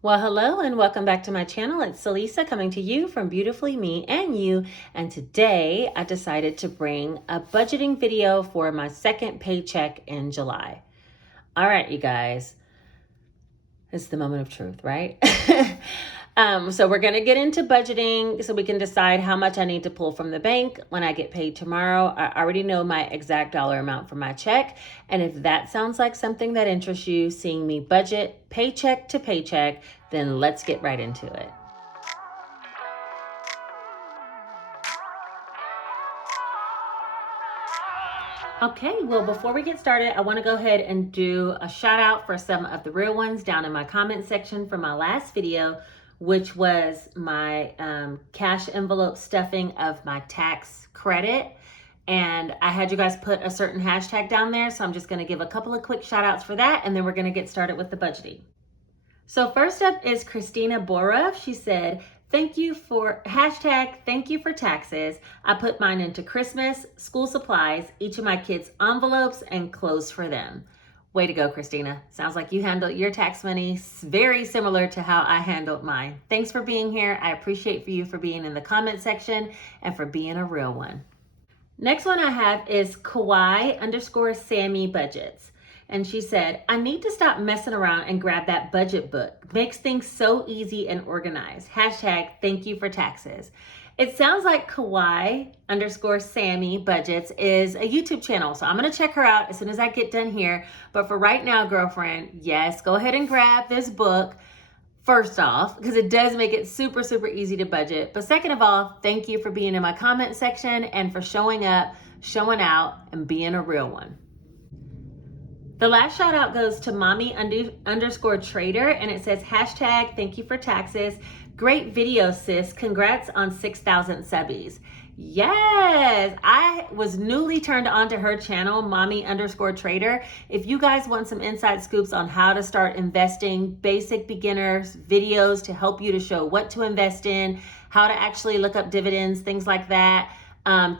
Well, hello and welcome back to my channel. It's Celisa coming to you from Beautifully Me and You. And today I decided to bring a budgeting video for my second paycheck in July. All right, you guys, it's the moment of truth, right? So we're going to get into budgeting so we can decide how much I need to pull from the bank when I get paid tomorrow. I already know my exact dollar amount for my check. And if that sounds like something that interests you, seeing me budget paycheck to paycheck, then let's get right into it. Okay, well, before we get started, I want to go ahead and do a shout out for some of the real ones down in my comment section from my last video, which was my cash envelope stuffing of my tax credit. And I had you guys put a certain hashtag down there, so I'm just going to give a couple of quick shout outs for that, and then we're going to get started with the budgeting. So first up is Christina Bora. She said, thank you for taxes. I put mine into Christmas, school supplies, each of my kids' envelopes, and clothes for them. Way to go, Christina. Sounds like you handled your tax money very similar to how I handled mine. Thanks for being here. I appreciate you for being in the comment section and for being a real one. Next one I have is Kawhi_Sammy Budgets. And she said, I need to stop messing around and grab that budget book. Makes things so easy and organized. Hashtag thank you for taxes. It sounds like Kawhi_Sammy Budgets is a YouTube channel. So I'm going to check her out as soon as I get done here. But for right now, girlfriend, yes, go ahead and grab this book. First off, because it does make it super, super easy to budget. But second of all, thank you for being in my comment section and for showing up, showing out, and being a real one. The last shout out goes to mommy_trader, and it says hashtag thank you for taxes. Great video, sis. Congrats on 6,000 subbies. Yes, I was newly turned on to her channel, mommy_trader. If you guys want some inside scoops on how to start investing, basic beginners videos to help you to show what to invest in, how to actually look up dividends, things like that,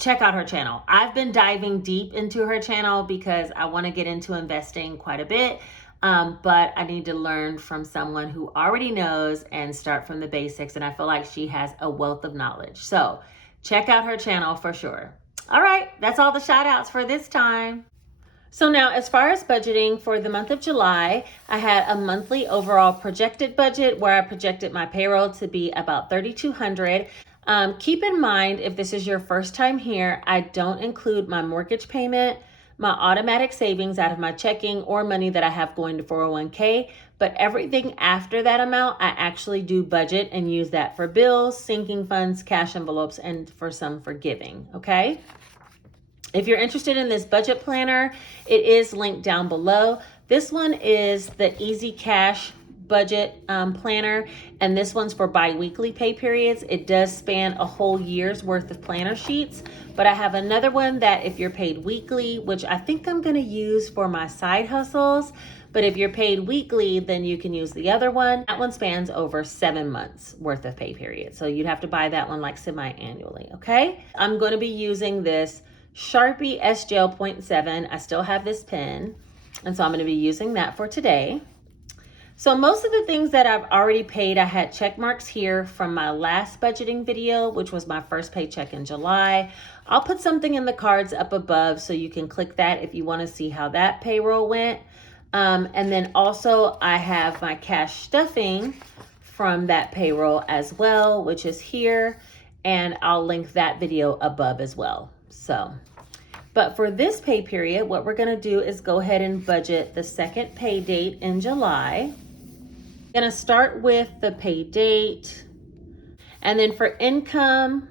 check out her channel. I've been diving deep into her channel because I want to get into investing quite a bit. But I need to learn from someone who already knows and start from the basics. And I feel like she has a wealth of knowledge. So check out her channel for sure. All right, that's all the shout outs for this time. So now, as far as budgeting for the month of July, I had a monthly overall projected budget where I projected my payroll to be about $3,200. Keep in mind, if this is your first time here, I don't include my mortgage payment, my automatic savings out of my checking, or money that I have going to 401k, but everything after that amount, I actually do budget and use that for bills, sinking funds, cash envelopes, and for some for giving, okay? If you're interested in this budget planner, it is linked down below. This one is the Easy Cash budget planner, and this one's for bi-weekly pay periods. It does span a whole year's worth of planner sheets, but I have another one that if you're paid weekly, which I think I'm going to use for my side hustles, but if you're paid weekly, then you can use the other one. That one spans over 7 months worth of pay period, so you'd have to buy that one like semi-annually. Okay, I'm going to be using this Sharpie S-Gel 0.7. I still have this pen, and so I'm going to be using that for today. So most of the things that I've already paid, I had check marks here from my last budgeting video, which was my first paycheck in July. I'll put something in the cards up above so you can click that if you want to see how that payroll went. And then also I have my cash stuffing from that payroll as well, which is here. And I'll link that video above as well. But for this pay period, what we're going to do is go ahead and budget the second pay date in July. I'm going to start with the pay date. And then for income,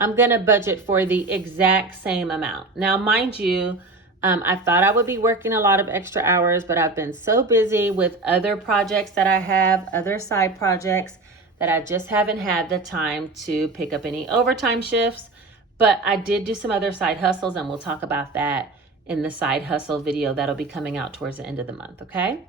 I'm going to budget for the exact same amount. Now, mind you, I thought I would be working a lot of extra hours, but I've been so busy with other projects that I have, other side projects, that I just haven't had the time to pick up any overtime shifts. But I did do some other side hustles, and we'll talk about that in the side hustle video that'll be coming out towards the end of the month, okay?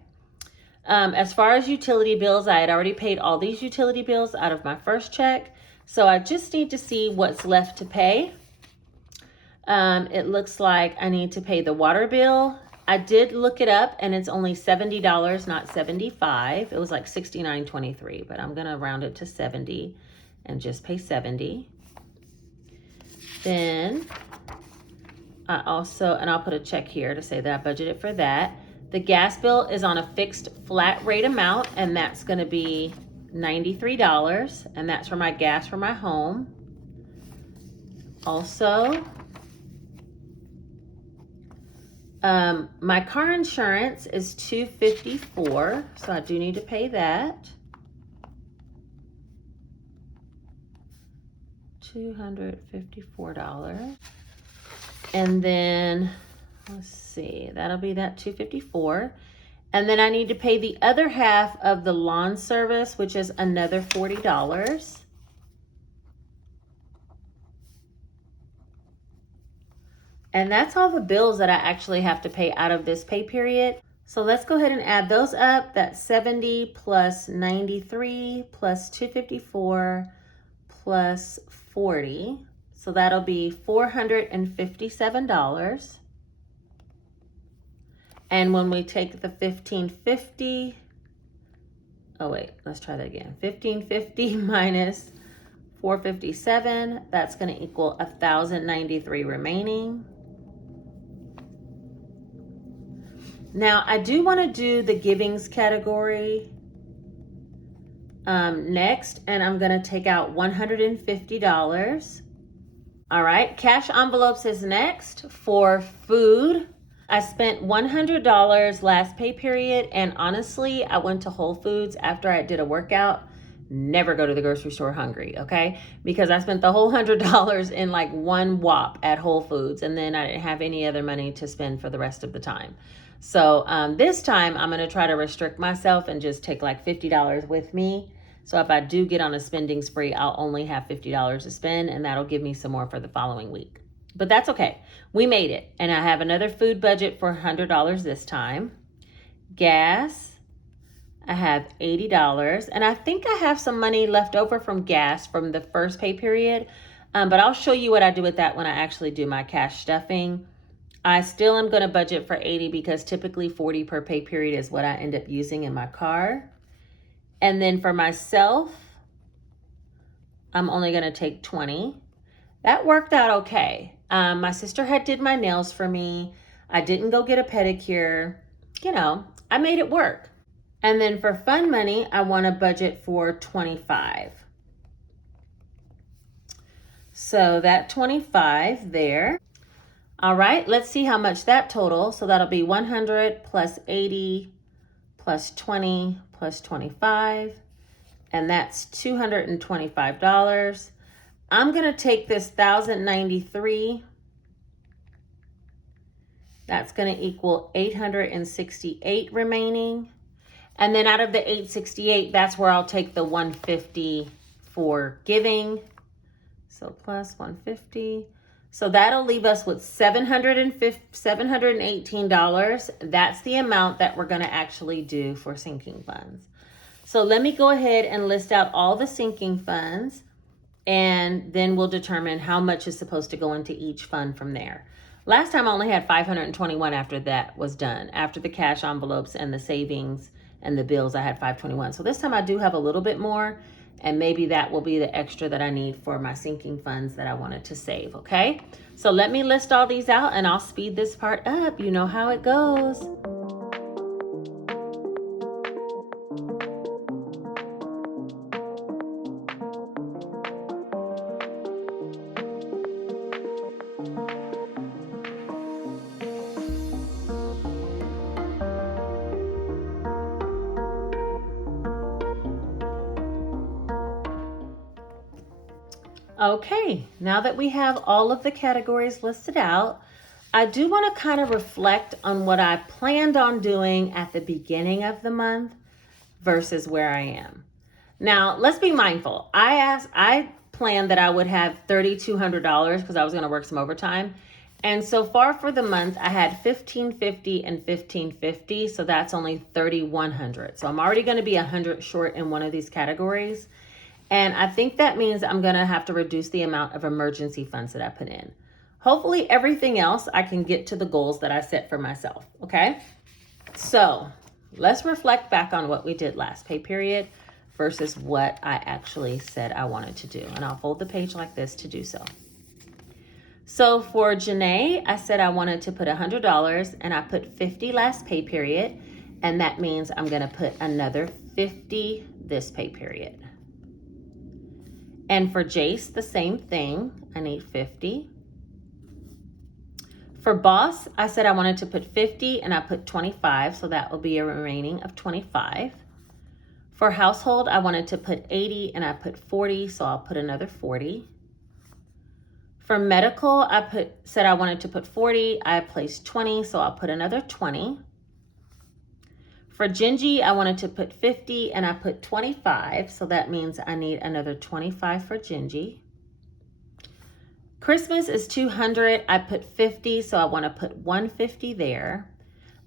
As far as utility bills, I had already paid all these utility bills out of my first check, so I just need to see what's left to pay. It looks like I need to pay the water bill I did look it up and it's only $70, not $75. It was like $69.23, but I'm gonna round it to 70 and just pay 70. Then I also, and I'll put a check here to say that I budgeted for that. The gas bill is on a fixed flat rate amount, and that's gonna be $93, and that's for my gas for my home. Also, my car insurance is $254, so I do need to pay that. $254. And then, let's see, that'll be that $254. And then I need to pay the other half of the lawn service, which is another $40. And that's all the bills that I actually have to pay out of this pay period. So let's go ahead and add those up. That's 70 plus 93 plus 254 plus 40. So that'll be $457. And when we take the $1,550, oh wait, let's try that again. $1,550 minus 457, that's gonna equal $1,093 remaining. Now, I do want to do the givings category next, and I'm going to take out $150. All right, cash envelopes is next. For food, I spent $100 last pay period, and honestly, I went to Whole Foods after I did a workout. Never go to the grocery store hungry, okay? Because I spent the whole $100 in like one whop at Whole Foods, and then I didn't have any other money to spend for the rest of the time. So this time I'm gonna try to restrict myself and just take like $50 with me. So if I do get on a spending spree, I'll only have $50 to spend, and that'll give me some more for the following week. But that's okay, we made it. And I have another food budget for $100 this time. Gas, I have $80, and I think I have some money left over from gas from the first pay period, but I'll show you what I do with that when I actually do my cash stuffing. I still am going to budget for 80 because typically 40 per pay period is what I end up using in my car. And then for myself, I'm only going to take 20. That worked out okay. My sister did my nails for me. I didn't go get a pedicure. You know, I made it work. And then for fun money, I want to budget for 25. So that 25 there. All right, let's see how much that totals. So that'll be 100 plus 80 plus 20 plus 25, and that's $225. I'm gonna take this $1,093. That's gonna equal $868 remaining. And then out of the $868, that's where I'll take the $150 for giving. So plus $150. So that'll leave us with $718. That's the amount that we're going to actually do for sinking funds. So let me go ahead and list out all the sinking funds, and then we'll determine how much is supposed to go into each fund from there. Last time I only had 521 after that was done. After the cash envelopes and the savings and the bills, I had 521. So this time I do have a little bit more, and maybe that will be the extra that I need for my sinking funds that I wanted to save, okay? So let me list all these out and I'll speed this part up. You know how it goes. Okay, now that we have all of the categories listed out, I do want to kind of reflect on what I planned on doing at the beginning of the month versus where I am. Now, let's be mindful. I planned that I would have $3,200 because I was going to work some overtime. And so far for the month, I had $1,550 and $1,550. So that's only $3,100. So I'm already going to be $100 short in one of these categories. And I think that means I'm going to have to reduce the amount of emergency funds that I put in. Hopefully everything else I can get to the goals that I set for myself, okay? So let's reflect back on what we did last pay period versus what I actually said I wanted to do. And I'll fold the page like this to do so. So for Janae, I said I wanted to put $100 and I put 50 last pay period. And that means I'm gonna put another 50 this pay period. And for Jace, the same thing. I need 50. For Boss, I said I wanted to put 50 and I put 25, so that will be a remaining of 25. For Household, I wanted to put 80 and I put 40, so I'll put another 40. For Medical, I said I wanted to put 40, I placed 20, so I'll put another 20. For Gingy, I wanted to put 50 and I put 25, so that means I need another 25 for Gingy. Christmas is 200, I put 50, so I want to put 150 there.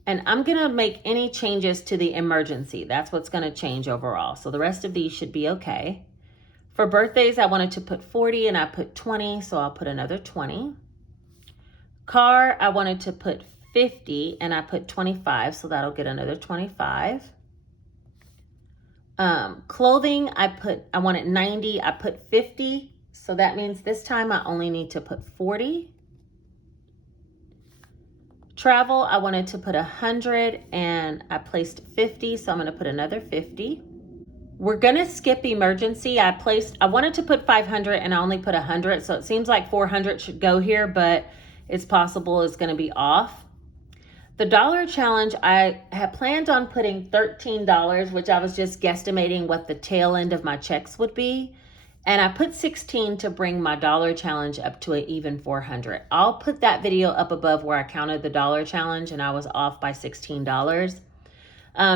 And I'm going to make any changes to the emergency. That's what's going to change overall. So the rest of these should be okay. For birthdays, I wanted to put 40 and I put 20, so I'll put another 20. Car, I wanted to put 50 and I put 25, so that'll get another 25. Clothing, I wanted 90, I put 50, so that means this time I only need to put 40. Travel, I wanted to put 100 and I placed 50, so I'm going to put another 50. We're going to skip emergency. I wanted to put 500 and I only put 100, so it seems like 400 should go here, but it's possible it's going to be off. The dollar challenge, I had planned on putting $13, which I was just guesstimating what the tail end of my checks would be. And I put 16 to bring my dollar challenge up to an even 400. I'll put that video up above where I counted the dollar challenge and I was off by $16.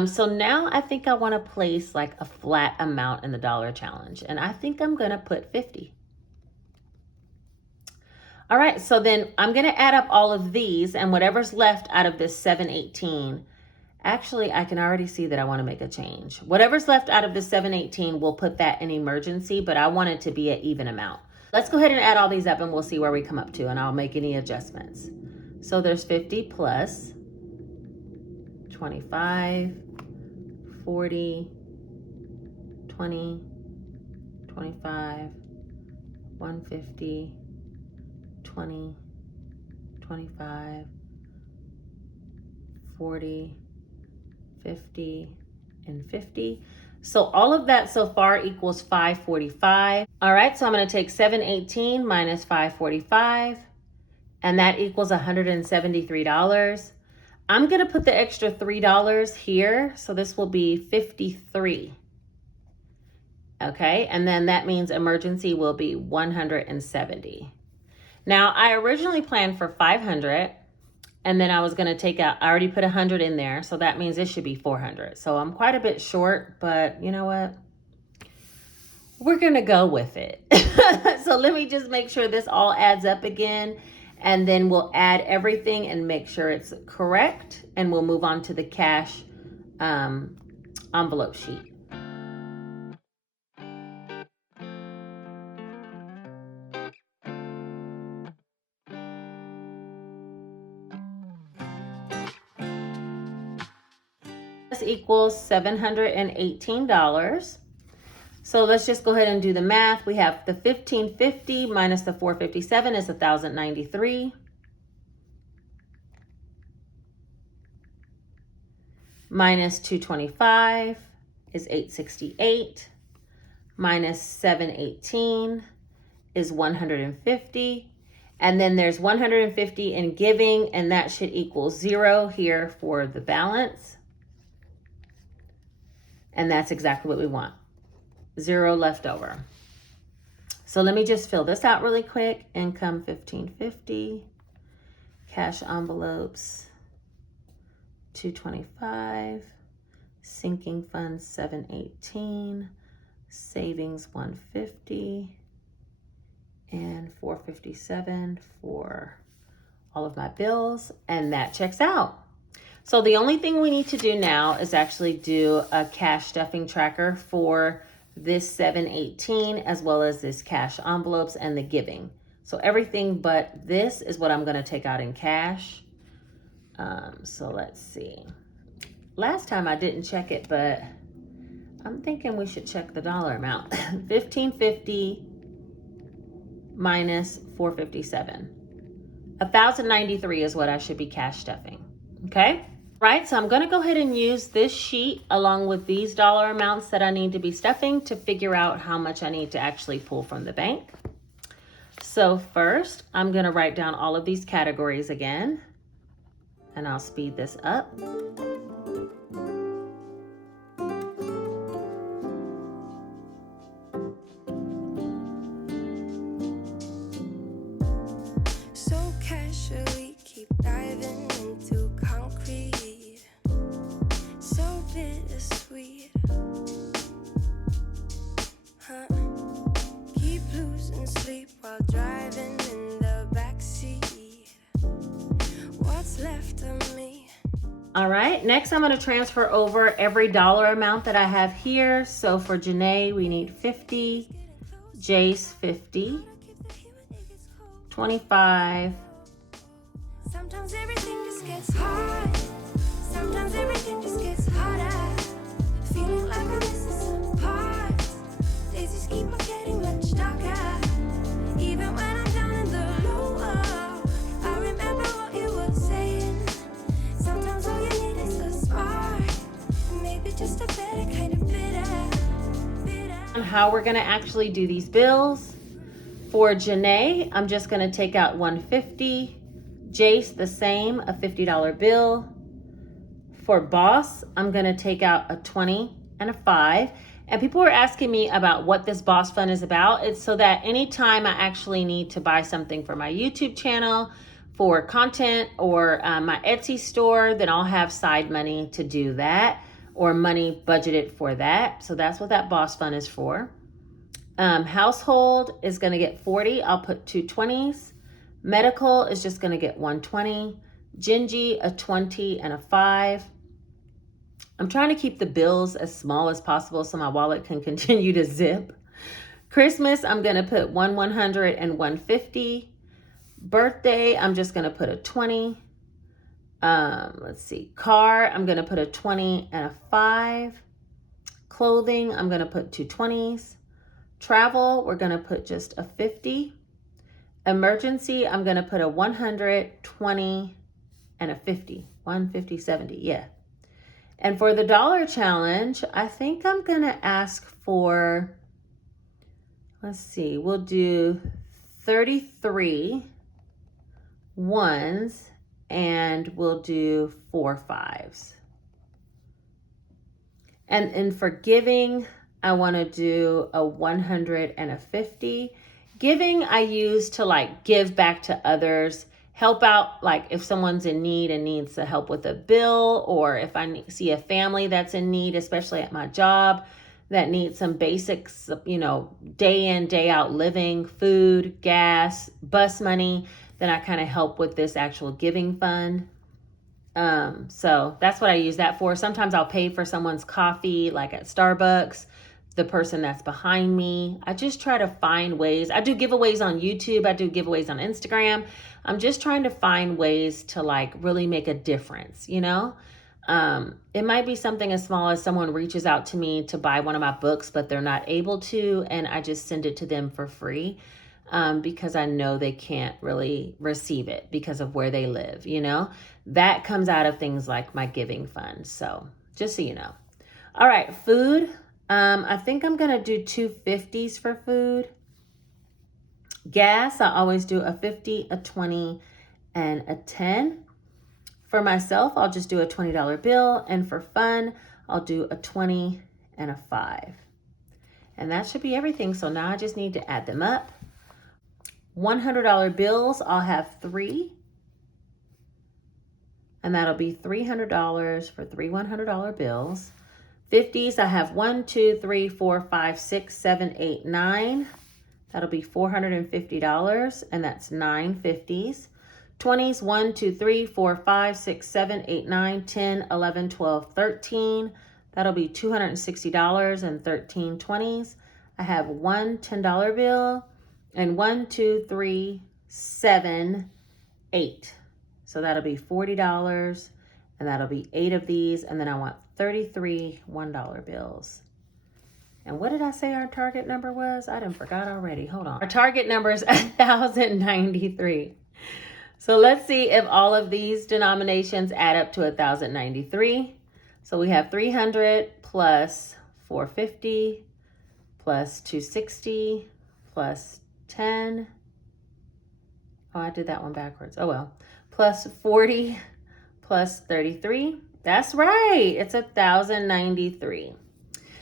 So now I think I want to place like a flat amount in the dollar challenge. And I think I'm going to put 50. All right, so then I'm going to add up all of these and whatever's left out of this 718. Actually, I can already see that I want to make a change. Whatever's left out of the 718, we'll put that in emergency, but I want it to be an even amount. Let's go ahead and add all these up and we'll see where we come up to and I'll make any adjustments. So there's 50 plus 25, 40, 20, 25, 150, 20, 25, 40, 50, and 50. So all of that so far equals 545. All right, so I'm going to take 718 minus 545, and that equals $173. I'm going to put the extra $3 here, so this will be 53. Okay, and then that means emergency will be 170. Now, I originally planned for 500, and then I was going to take out, I already put 100 in there, so that means it should be 400. So I'm quite a bit short, but you know what? We're going to go with it. So let me just make sure this all adds up again, and then we'll add everything and make sure it's correct, and we'll move on to the cash envelope sheet. This equals $718. So let's just go ahead and do the math. We have the 1550 minus the 457 is 1093. Minus 225 is 868. Minus 718 is 150. And then there's 150 in giving, and that should equal 0 here for the balance. And that's exactly what we want. 0 left over. So let me just fill this out really quick. Income 1550, cash envelopes 225, sinking funds 718, savings 150, and 457 for all of my bills, and that checks out. So the only thing we need to do now is actually do a cash stuffing tracker for this 718 as well as this cash envelopes and the giving. So everything but this is what I'm going to take out in cash. So let's see. Last time I didn't check it, but I'm thinking we should check the dollar amount. 1550 minus 457. 1,093 is what I should be cash stuffing. Okay? Right, so I'm going to go ahead and use this sheet along with these dollar amounts that I need to be stuffing to figure out how much I need to actually pull from the bank. So first, I'm going to write down all of these categories again, and I'll speed this up. So casually keep diving into concrete, so bittersweet, huh? Keep losing sleep while driving in the backseat. What's left of me? All right, next I'm going to transfer over every dollar amount that I have here. So for Janae, we need 50, Jace 50, 25. Sometimes everything just gets hard. Sometimes everything just gets harder. Feeling like I'm missing some parts. Days just keep on getting much darker. Even when I'm down in the low, I remember what you were saying. Sometimes all you need is a spark. Maybe just a better kind of bitter. And how we're going to actually do these bills. For Janae, I'm just going to take out 150. Jace, the same, a $50 bill. For Boss, I'm going to take out a 20 and a 5. And people are asking me about what this Boss Fund is about. It's so that anytime I actually need to buy something for my YouTube channel, for content, or my Etsy store, then I'll have side money to do that, or money budgeted for that. So that's what that Boss Fund is for. Household is going to get 40. I'll put 2 20s. Medical is just going to get 120. Gingy, a 20 and a 5. I'm trying to keep the bills as small as possible so my wallet can continue to zip. Christmas, I'm going to put 100 and 150. Birthday, I'm just going to put a 20. Let's see. Car, I'm going to put a 20 and a 5. Clothing, I'm going to put 2 20s. Travel, we're going to put just a 50. Emergency, I'm going to put a 100, 20, and a 50. 150, 70, yeah. And for the dollar challenge, I think I'm going to ask for, let's see, we'll do 33 ones and we'll do 4 5s. And in for giving, I want to do a 100 and a 50. Giving I use to like give back to others, help out like if someone's in need and needs to help with a bill, or if I see a family that's in need, especially at my job, that needs some basics, you know, day in, day out living, food, gas, bus money, then I kind of help with this actual giving fund. So that's what I use that for. Sometimes I'll pay for someone's coffee, like at Starbucks, the person that's behind me. I just try to find ways. I do giveaways on YouTube. I do giveaways on Instagram. I'm just trying to find ways to like really make a difference, you know? It might be something as small as someone reaches out to me to buy one of my books, but they're not able to, and I just send it to them for free. Because I know they can't really receive it because of where they live, you know? That comes out of things like my giving fund. So just so you know. All right, food. I think I'm going to do 2 50s for food. Gas, I always do a 50, a 20, and a 10. For myself, I'll just do a $20 bill. And for fun, I'll do a 20 and a 5. And that should be everything. So now I just need to add them up. $100 bills, I'll have 3. And that'll be $300 for 3 $100 bills. 50s, I have 1, 2, 3, 4, 5, 6, 7, 8, 9. That'll be $450, and that's 9 50s. 20s, 1, 2, 3, 4, 5, 6, 7, 8, 9, 10, 11, 12, 13. That'll be $260 and 13 20s. I have 1 $10 bill And 1, 2, 3, 7, 8. So that'll be $40, and that'll be 8 of these. And then I want 33 $1 bills. And what did I say our target number was? I done forgot already. Hold on. Our target number is 1,093. So let's see if all of these denominations add up to 1,093. So we have 300 plus 450 plus 260 plus 10. Oh, I did that one backwards. Oh well. Plus 40 plus 33. That's right. It's 1,093.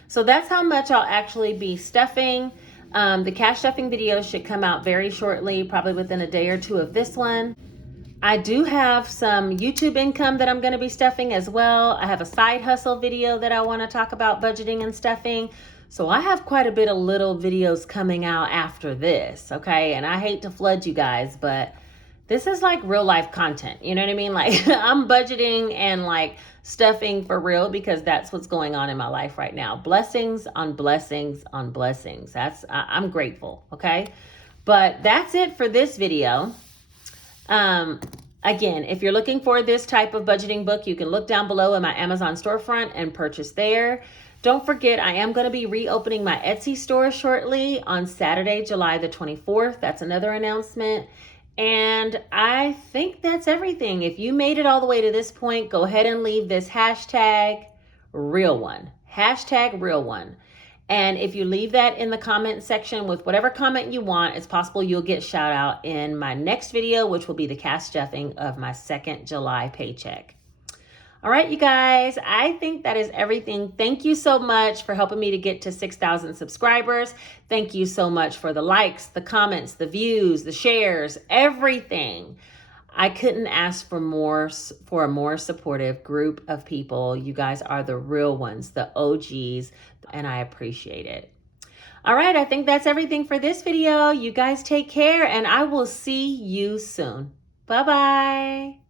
So that's how much I'll actually be stuffing. The cash stuffing video should come out very shortly, probably within a day or two of this one. I do have some YouTube income that I'm going to be stuffing as well. I have a side hustle video that I want to talk about budgeting and stuffing. So I have quite a bit of little videos coming out after this, okay? And I hate to flood you guys, but this is like real life content. You know what I mean? Like I'm budgeting and like stuffing for real because that's what's going on in my life right now. Blessings on blessings on blessings. I'm grateful, okay? But that's it for this video. Again, if you're looking for this type of budgeting book, you can look down below in my Amazon storefront and purchase there. Don't forget, I am going to be reopening my Etsy store shortly on Saturday, July the 24th. That's another announcement. And I think that's everything. If you made it all the way to this point, go ahead and leave this hashtag real one. Hashtag real one. And if you leave that in the comment section with whatever comment you want, it's possible you'll get shout out in my next video, which will be the cash stuffing of my second July paycheck. All right, you guys, I think that is everything. Thank you so much for helping me to get to 6,000 subscribers. Thank you so much for the likes, the comments, the views, the shares, everything. I couldn't ask for a more supportive group of people. You guys are the real ones, the OGs, and I appreciate it. All right, I think that's everything for this video. You guys take care, and I will see you soon. Bye-bye.